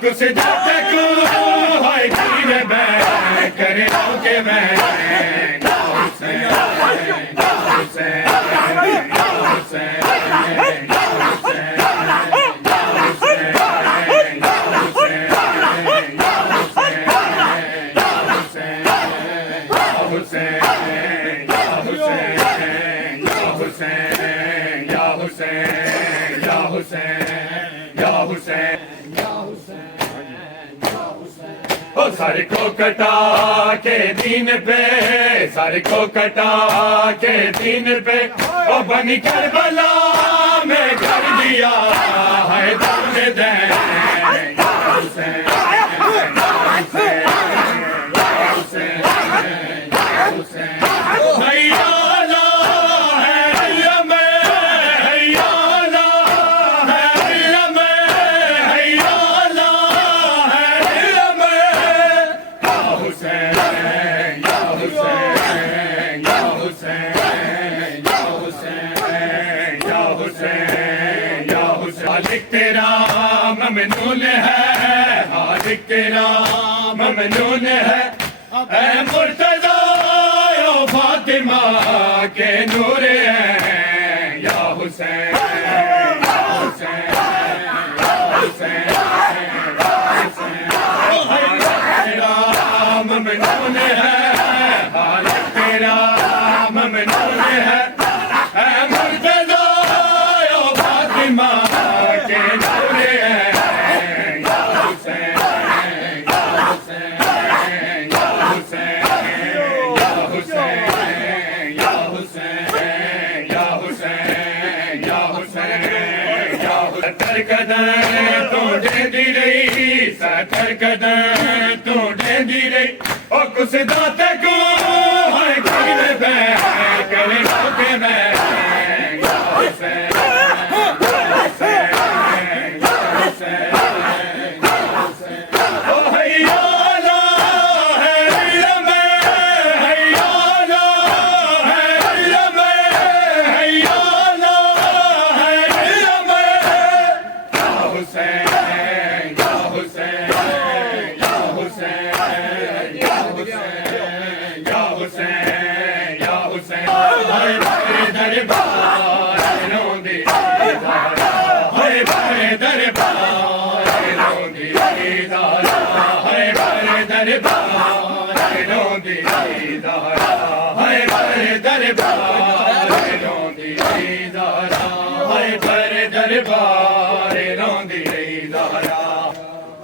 कुछ जाते को हाय गिरे मैं करे के मैं सारे को कटा के दिन पे सारे को कटा के दिन पे ओ बनी करबला में कर दिया है दर्द दे तेरा ममनून है हालिक तेरा ममनून है ऐ मुर्तज़ा ओ फातिमा के नूर है या हुसैन हुसैन हुसैन तेरा ममनून है हालिक तेरा ममनून है ऐ मुर्तज़ा ओ फातिमा सतर कदम तू डेंदी रही ओ कुछ दाते को हाय गिरे मैं करे के मैं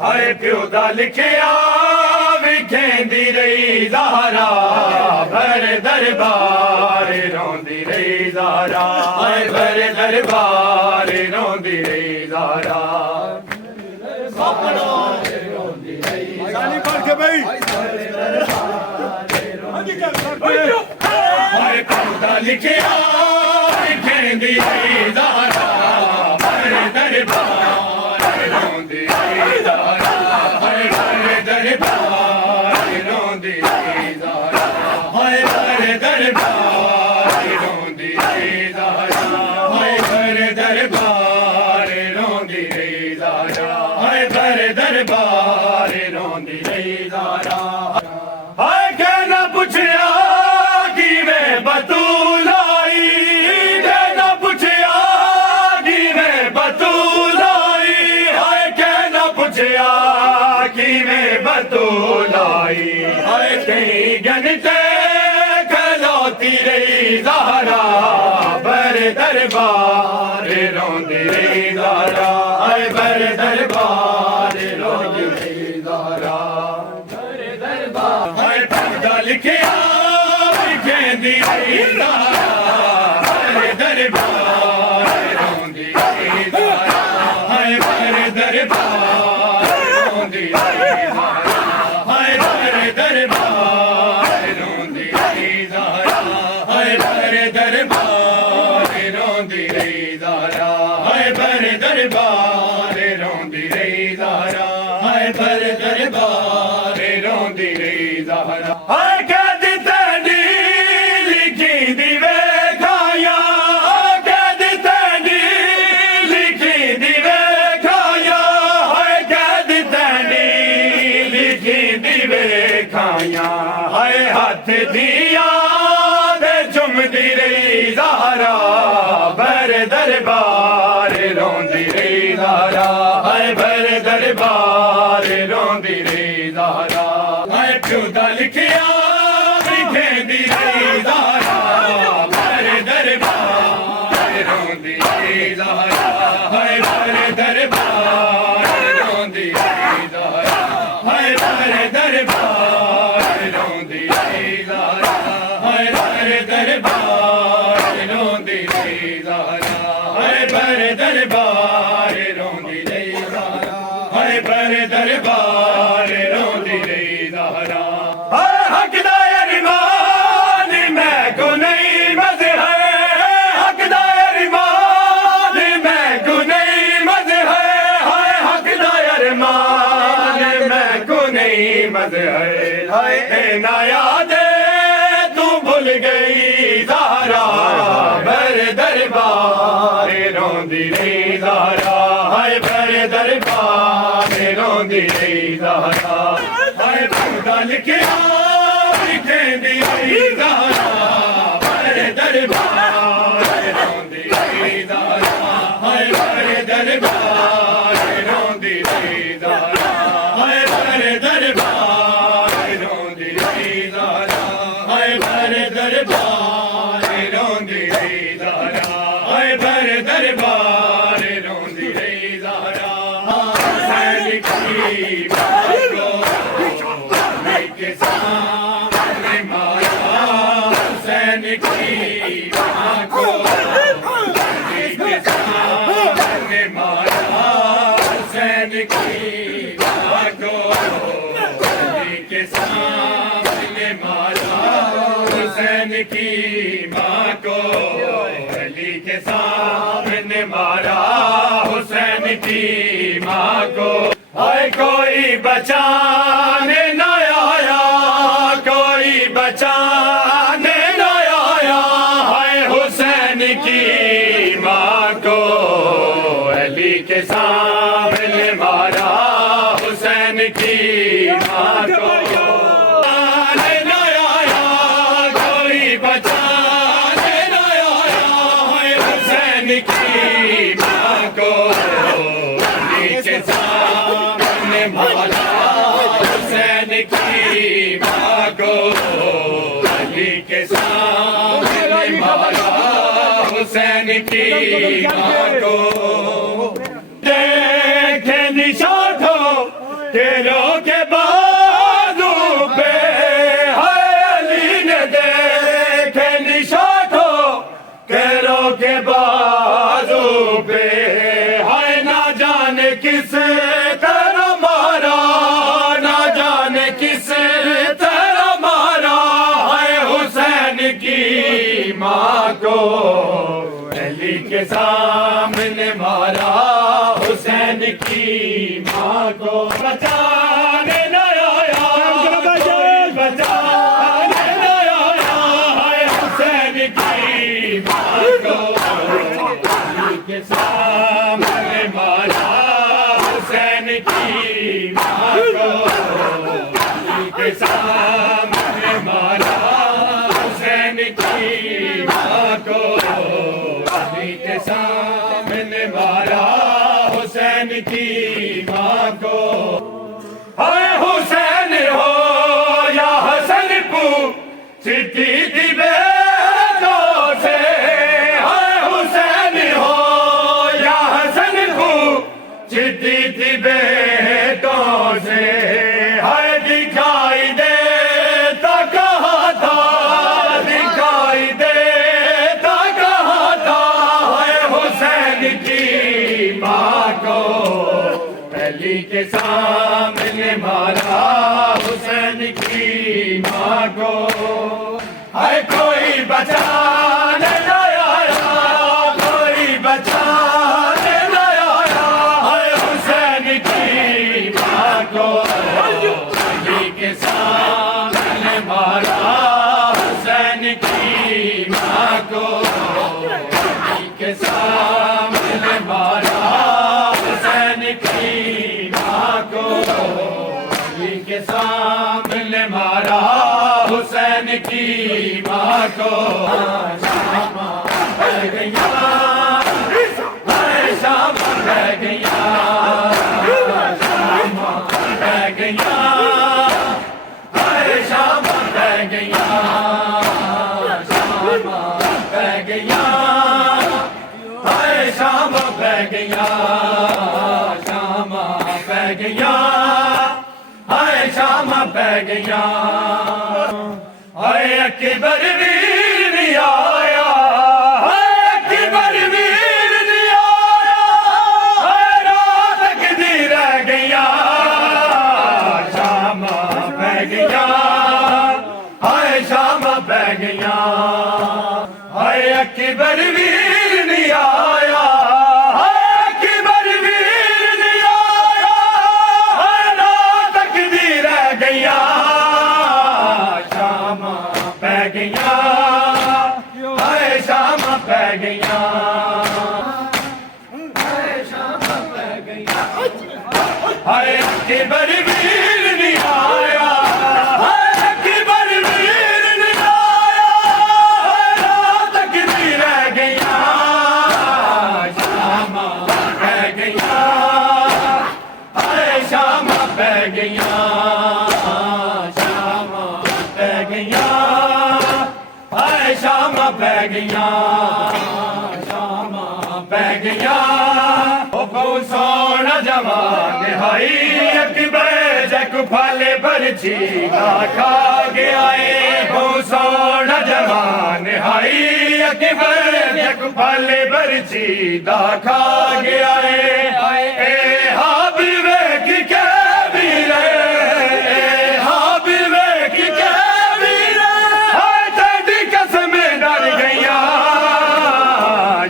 हाय प्यो दा लिखिया विखेंदी रही ज़हरा भर दरबार रोंदी रही ज़हरा हाय भर दरबार रोंदी रही ज़हरा रोंदी रही गाली पढ़ के भाई हाय प्यो दा लिखिया विखेंदी रही ज़हरा भर दरबार रोंदी रही ज़हरा हाय भर दरबार रोंदी रही ज़हरा हाय भर दरबार रोंदी रही ज़हरा हाय भर दरबार रोंदी रही ज़हरा हाय भर दरबार रोंदी रही ज़हरा हाय कहना पुछया कि मैं बतूल आई कहना पुछया कि मैं बतूल आई हाय कहना पुछया कि मैं बतूल आई हाय कहीं गनते खलोती रही ज़हरा भर दरबार रोंदी रही ज़हरा हाय भर दरबार रोंदी रही ज़हरा भर दरबार हाय पर्दा लिखिया विखेंदी रही ज़हरा भर दरबार रोंदी रही ज़हरा हाय भर दरबार रोंदी रही ज़हरा हाय भर हाय कैद तेरी लिखी दी वेखाया, कैद तेरी लिखी दी वेखाया, हाय कैद तेरी लिखी दी वेखाया, हाय हाथ दिया दे चुमदी रही ज़हरा, बर दरबार रोंदी रही ज़हरा, हाय बर दरबार रोंदी रही ज़हरा, हाय प्यो दा लिखिया लिखेंदी रही ज़हरा, बर दरबार रोंदी रही ज़हरा, हाय बर दरबार रोंदी रही ज़हरा, हाय बर दरबार रोंदी रही ज़हरा, हाय बर दरबार रोंदी रही ज़हरा, हाय बर दरबार रोंदी रही ज़हरा, हाय बर दरबार रोंदी रही ज़हरा, हाय हक दा अरमान मैं को नहीं मज़े है, हक दा अरमान मैं को नहीं मज़े है, हाय हक दा अरमान मैं को नहीं मज़े है, हाय ए ना याद तू भूल गई ज़हरा, बर दरबार रोंदी रही ज़हरा, हाय बर दरबार रोंदी रही ज़हरा, हाय खुदा लिखिया लिखेंदी रही ज़हरा, बर दरबार रोंदी रही ज़हरा, हाय बर दरबार रोंदी रही ज़हरा, हाय बर दरबार रोंदी रही ज़हरा, हाय बर दरबार रोंदी रही ज़हरा, हाय बर दरबार रोंदी रही ज़हरा, हुसैन की बात को के सामने मारा, हुसैन की बात को के सामने मारा, हुसैन की बात को के सामने मारा, हुसैन की माँ को अली के सामने मारा, हुसैन की माँ को, हाय कोई बचाने न आया, कोई बचाने न आया, हाय हुसैन की माँ को अली के सामने मारा, हुसैन की माँ को की माँ को नीचे सामने मारा, हुसैन की माँ को अली के सामने मारा, हुसैन की माँ को देखे निशानों के रोके बाजू पे, हाय अली ने देखे निशानों के रोके बाजू पे, हाय ना जाने किस तरह मारा, ना जाने किस तरह मारा, हाय हुसैन की माँ को अली के सामने मारा, हुसैन की माँ को बचाने न आया, कोई बचाने न आया, हाय हुसैन की माँ को अली के सामने मारा, हुसैन की माँ को अली के सामने मारा, हुसैन की माँ को अली के सामने मारा, हुसैन की माँ को, हाय हुसैन हो या हसन पूछती थी बेटों से, हाय हुसैन हो या हसन पूछती थी बेटों से, हाय दिखाई देता कहाँ था, दिखाई देता कहाँ था, हाय हुसैन की माँ को अली के सामने मारा, हुसैन की माँ को, हाय कोई बचाने न आया, कोई बचाने न आया, हाय हुसैन की माँ को अली के सामने ने मारा हुसैन की माँ को शामा बह गया शामा बह गया शामा बह गया शामा बह गया शामा बह गया शामा बह गया शामा बह गया शामा बह गया अकबर वीर नहीं आया अकबर वीर नहीं आया रात की रह गया शामा बह गया शामा बह गया अकबर वीर नहीं आया अकबर वीर नहीं आया रात की रह गया शामा बह गया शामा बह गया शामा बह गया अकबर वीर नहीं आया अकबर वीर नहीं आया रात की रह गया शामा बह गया शामा बह गया शामा बह गया शामा बह गया शामा बह गया बहु सोना जवान हाई अकबर जक फाले बरछी ना खा गया बहु सोना जवान हाई अकबर जक फाले बरछी ना खा गया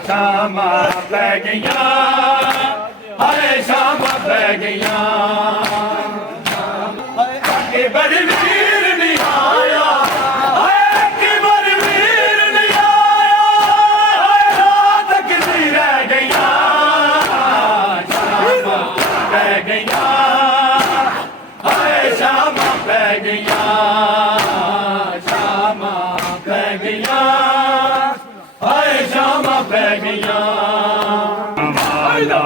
शामा बह गया शामा बह गया अकबर वीर नहीं आया अकबर वीर नहीं आया रात की रह गया शामा बह गया शामा बह गया शामा बह गया शामा बह गया माला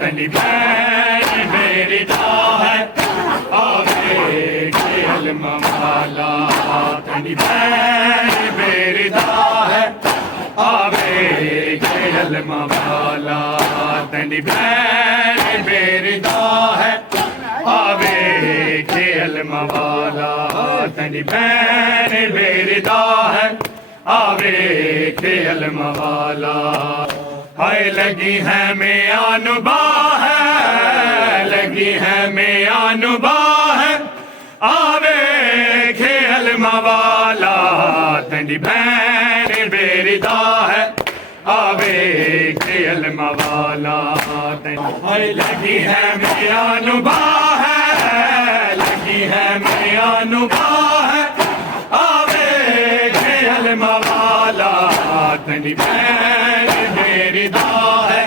तनी बहन मेरी दा है आवे खेल माला तनी बहन मेरी दा है आवे खेल माला तनी बहन मेरी दा है आवे खेल माला तनी बहन मेरी दा है आवे खेल मवाला हाय लगी है मैं अनुबा है लगी है मैं अनुबा है आवे खेल मवाला तनी बहन बेरिदा है आवे खेल मवाला हाय लगी है मैं अनुबा है लगी है मैं अनुबा है मवाला तनी बहन मेरी दा है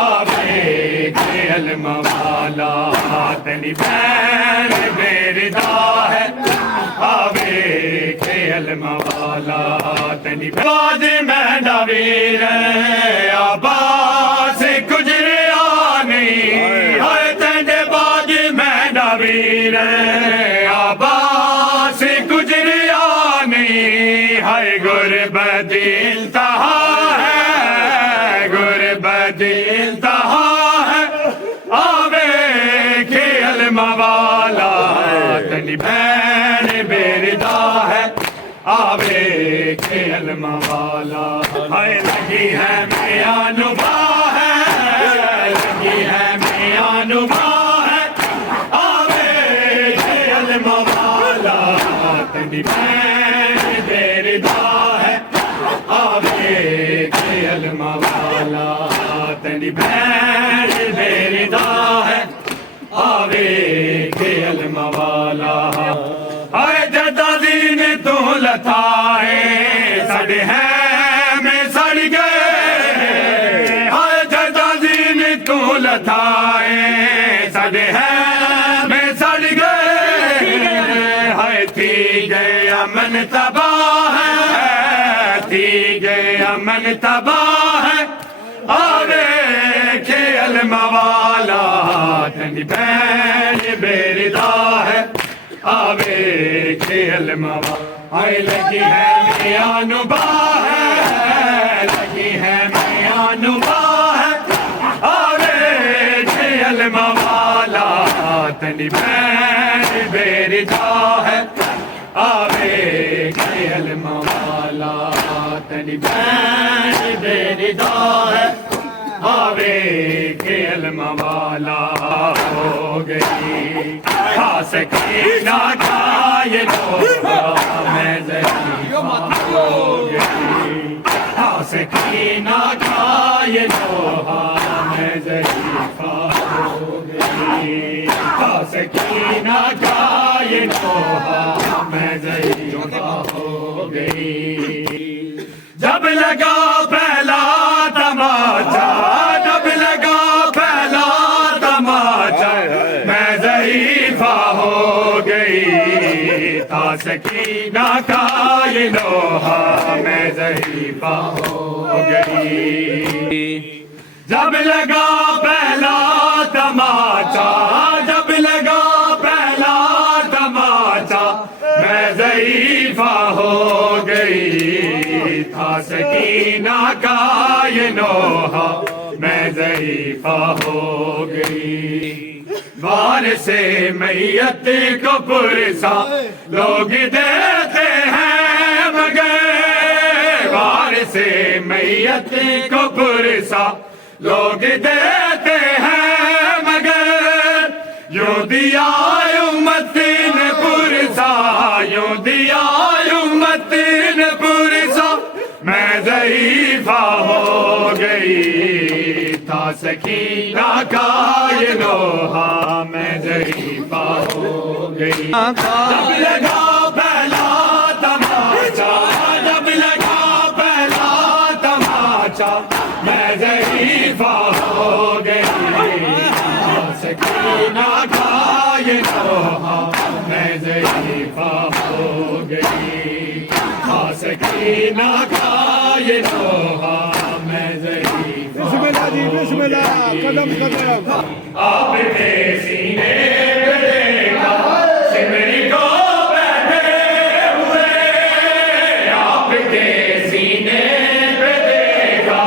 आवे खेल मवाला तनी बहन मेरी दा है आवे खेल मवाला तनी बाद में नवीर आबास गुजरिया नहीं हर तेरे बाद में नवीर आबास गुजरिया नहीं हाय गुरबत इंतहा है गुरबत इंतहा है आवे खेल मवाला तनी बहन बेरिदा है आवे खेल मवाला हाय लगी है मैं अनुबा है लगी है मैं अनुबा है आवे खेल मवाला तनी बहन बेरिदा है आवे खेल मवाला तनी बहन बेरिदा है आवे खेल मवाला हाय जदा दीन तू लथाए साडे है मैं सड़ गए हाय जदा दीन तू लथाए साडे है मैं सड़ गए अमन तबाह है, दीगे अमन तबाह है, आवे खेल मवाला तेरी बैन बेरिदा है, आवे खेल मवा आए लगी है मियानुबा है, लगी है मियानुबा है, आवे खेल मवाला तेरी बैन बेरिदा है, आवे खेल मवाला तेरी बैन बेरिदा है, आवे खेल मवाला हो गई खास की ना खाए तो मैं ज़रीफ़ा हो गई, खास की ना खाए तो मैं ज़रीफ़ा हो गई, खास की ना खाए तो मैं ज़रीफ़ा हो गई। जब लगा पहला तमाचा, जब लगा पहला तमाचा, मैं ज़रीफ़ा हो गई, था सकीना का ये लोहा मैं ज़रीफ़ा हो गई। जब लगा पहला तमाचा, जब लगा पहला तमाचा, मैं ज़रीफ़ा हो गई, था सकीना का ये नोहा मैं ज़रीफ़ा हो गई। वार से मैयत को पुरसा लोग देते हैं मगर, वार से मैयत को पुरसा लोग देते हैं मगर, यूं दिया उम्मत ने पुरसा, यूं दिया उम्मत ने पुरसा, मैं ज़रीफ़ा हो गई, था सकीना का ये लोहा मैं ज़रीफ़ा हो गई। जब लगा पहला तमाचा, जब लगा पहला तमाचा, मैं ज़रीफ़ा हो गई, था सकीना का ये लोहा मैं ज़रीफ़ा हो गई, था सकीना का ये लोहा मैं ज़रीफ़ा हो गई। कदम कदम आपने सीने पे देखा सिमरी को बैठे हुए, आपके सीने पे देखा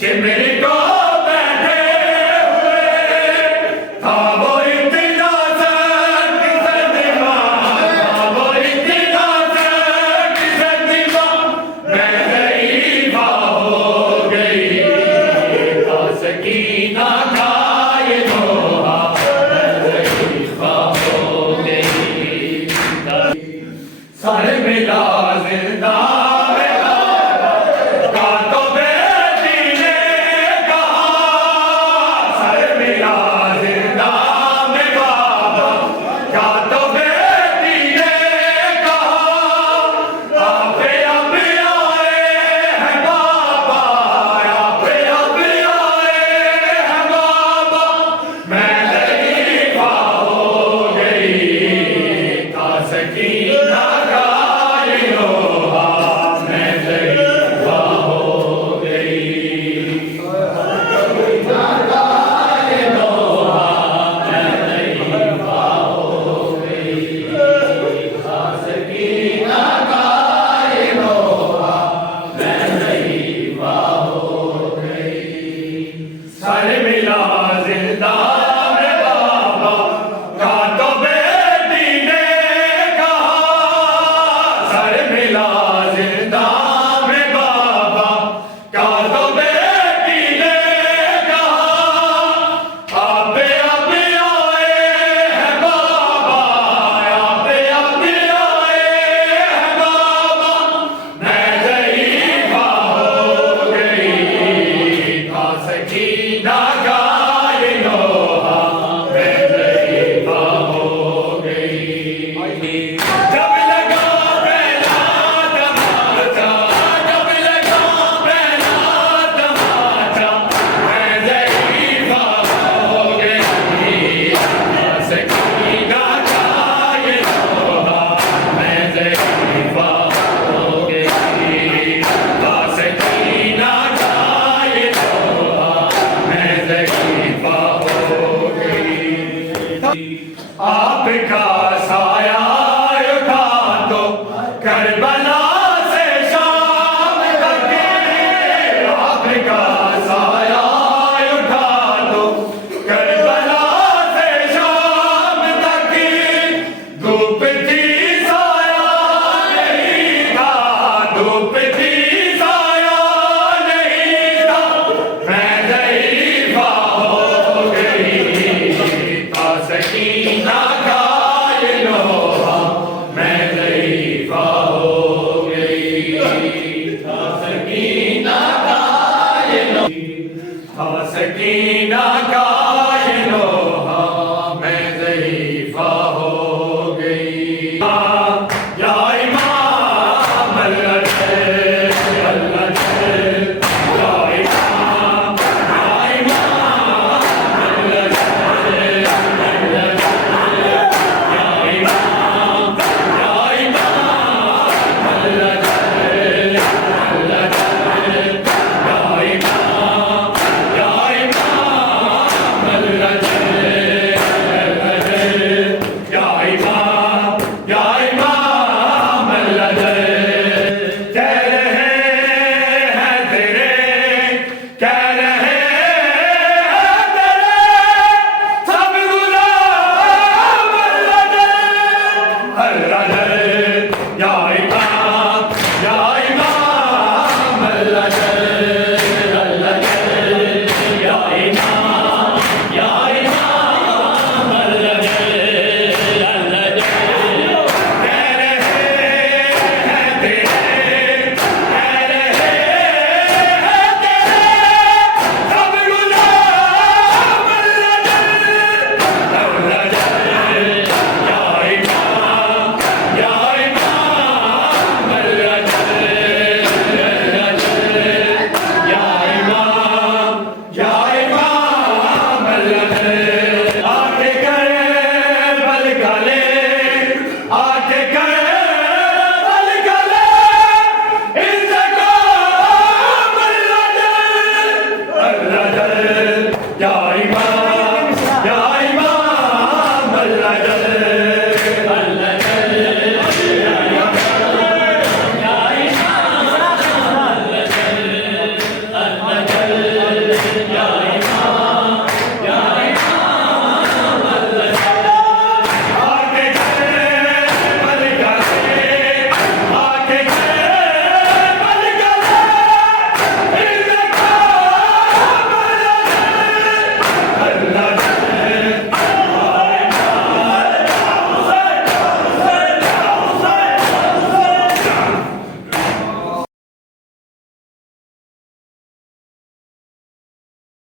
सिमरी को बैठे हुए, था वो इतना सदमा, था वो इतना सदमा, मैं ज़रीफ़ा हो गई, था सकीना का ये लोहा मैं ज़रीफ़ा हो गई। सर मिला जिंदा का तो बेटी ने कहा, सर मिला जिंदा में बाबा का तो बेटी ने कहा, आप अब आए हैं बाबा, आप अब आए हैं बाबा, मैं ज़रीफ़ा हो गई, था सकीना का ये लोहा मैं ज़रीफ़ा हो गई। सर मिला जिंदा में बाबा का तो बेटी ने कहा, सर मिला जिंदा में बाबा का तो बेटी ने कहा, आप अब आए हैं बाबा, आप अब आए हैं बाबा, मैं ज़रीफ़ा हो गई, था सकीना का ये लोहा मैं ज़रीफ़ा हो गई। जब लगा पहला तमाचा, जब लगा पहला तमाचा, मैं ज़रीफ़ा हो गई, था सकीना का ये लोहा मैं ज़रीफ़ा या इमाम अल्लाह जय अल्लाह जय या इमाम अल्लाह जय अल्लाह जय या इमाम अल्लाह जय अल्लाह जय या इमाम अल्लाह जय अल्लाह जय या इमाम अल्लाह जय कह रहे हैं तेरे कह रहे हैं तेरे सब गुलाम अल्लाह जय या इमाम अल्लाह जय अल्लाह जय या इमाम अल्लाह जय अल्लाह जय कह रहे हैं तेरे कह रहे हैं तेरे सब गुलाम अल्लाह जय या इमाम अल्लाह जय अल्लाह जय या इमाम अल्लाह जय आके करे बल गले आके करे बल गले इनको अल्लाह जय या इमाम अल्लाह जय